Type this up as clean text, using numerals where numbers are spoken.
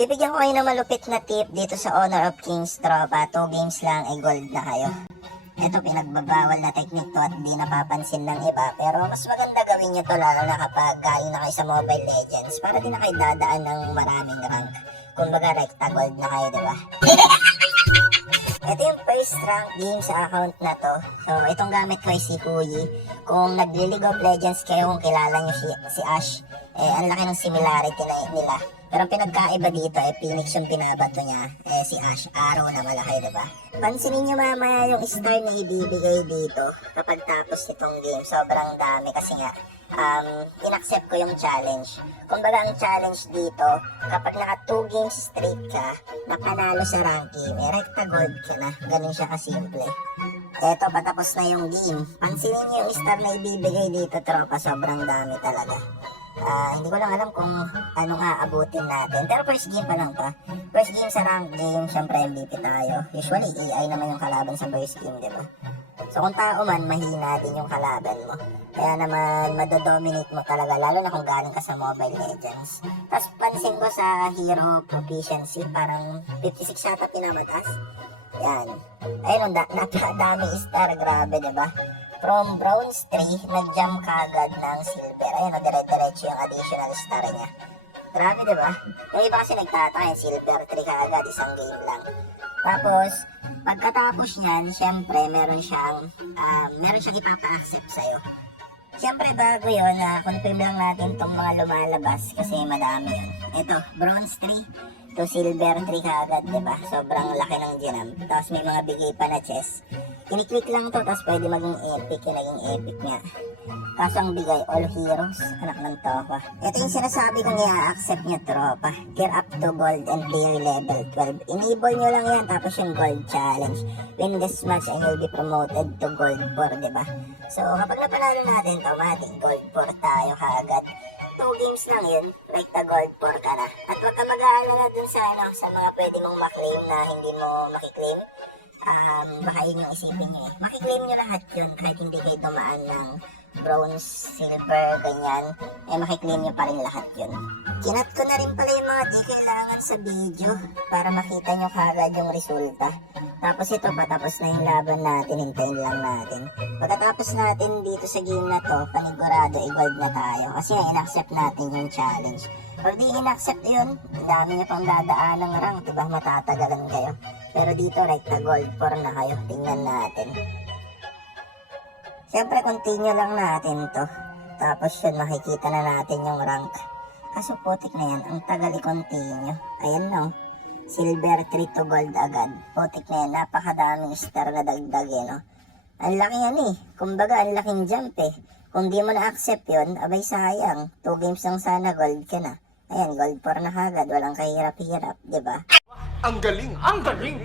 Bibigyan ko kayo ng malupit na tip dito sa Honor of Kings tropa. 2 games lang ay gold na kayo. Ito pinagbabawal na technique to at di napapansin ng iba. Pero mas maganda gawin nyo to lalo na kapag galing na kayo sa Mobile Legends para di na kayo dadaan ng maraming rank. Kumbaga recta gold na kayo, diba? Ito yung first rank game sa account na to. So, itong gamit ko ay si Puyi. Kung nagli-League of Legends kayo, kung kilala nyo si Ash, ang laki ng similarity nila. Pero ang pinagkaiba dito, Phoenix yung pinabato niya. Si Ash, arrow na malaki, diba? Pansinin nyo mamaya yung star na ibibigay dito kapag tapos nitong game. Sobrang dami kasi nga. In-accept ko yung challenge. Kumbaga ang challenge dito, kapag naka 2 games straight ka, napanalo sa ranking, may recta gold ka na. Ganun siya kasimple. Eto, patapos na yung game. Pansinin nyo yung star na ibibigay dito, tropa. Sobrang dami talaga. Hindi ko lang alam kung ano nga abutin natin. Pero first game pa lang to. First game sa rank game, syempre MVP tayo. Usually, AI naman yung kalaban sa first game, diba? So kung tao man, mahina din yung kalaban mo. Kaya naman, madadominate mo talaga, lalo na kung galing ka sa Mobile Legends. Tapos pansin ko sa hero proficiency, parang 56 yata pinamatas. Yan. Ayun, napakadami star, grabe, diba? From bronze 3, nag-jump kagad ng silver. Ayun, dire-diretso yung additional star niya. Grabe, diba? Yung iba kasi nagtataka yung silver 3 kagad, isang game lang. Tapos, pagkatapos niyan, syempre, meron siyang ipapa-accept sa'yo. Syempre, bago yun, confirm lang natin itong mga lumalabas kasi madami yun. Ito, bronze 3 to silver 3 kagad, diba? Sobrang laki ng ginam. Tapos may mga bigay pa na chest. Kiniklik lang to, tapos pwede maging epic, yung naging epic nga. Kaso ang bigay, all heroes, anak ng toka. Ito yung sinasabi kong i-accept niya, tropa. Gear up to gold and player level 12. Enable nyo lang yan, tapos yung gold challenge. Win this match and you'll be promoted to gold 4, diba? So, kapag napanalo natin ito, mating gold 4 tayo kagad. 2 games lang yun, like the gold 4 ka na. At huwag ka mag-aalala dun sa mga pwede mong maklaim na hindi mo makiklaim. Baka yun yung isipin nyo. Makiklaim nyo lahat yun kahit hindi kayo tumaan ng bronze, silver, ganyan. Makiklaim nyo pa rin lahat yun. Kinat ko na rin pala yung mga di kailangan sa video para makita nyo kagad yung resulta. Tapos ito, patapos na yung laban natin, hintayin lang natin. Pagkatapos natin dito sa game na to, panigurado, i-gold na tayo. Kasi in-accept natin yung challenge. Pag di in-accept yun, dami nyo pang dadaan ng rank, diba? Matatagalan kayo. Pero dito, recta gold 4 na kayo. Tingnan natin. Siyempre, continue lang natin to. Tapos yun, makikita na natin yung rank. Kaso putik na yan, ang tagal i-continue. Ayan no, silver 3 to gold agad. Putik na yan, napakadaming star na dagdag no. Ang laki yan kumbaga ang laking jump Kung di mo na-accept yun, abay sayang. 2 games lang sana, gold ka na. Ayan, gold 4 na kagad, walang kahirap-hirap, diba? Ang galing! Ang galing!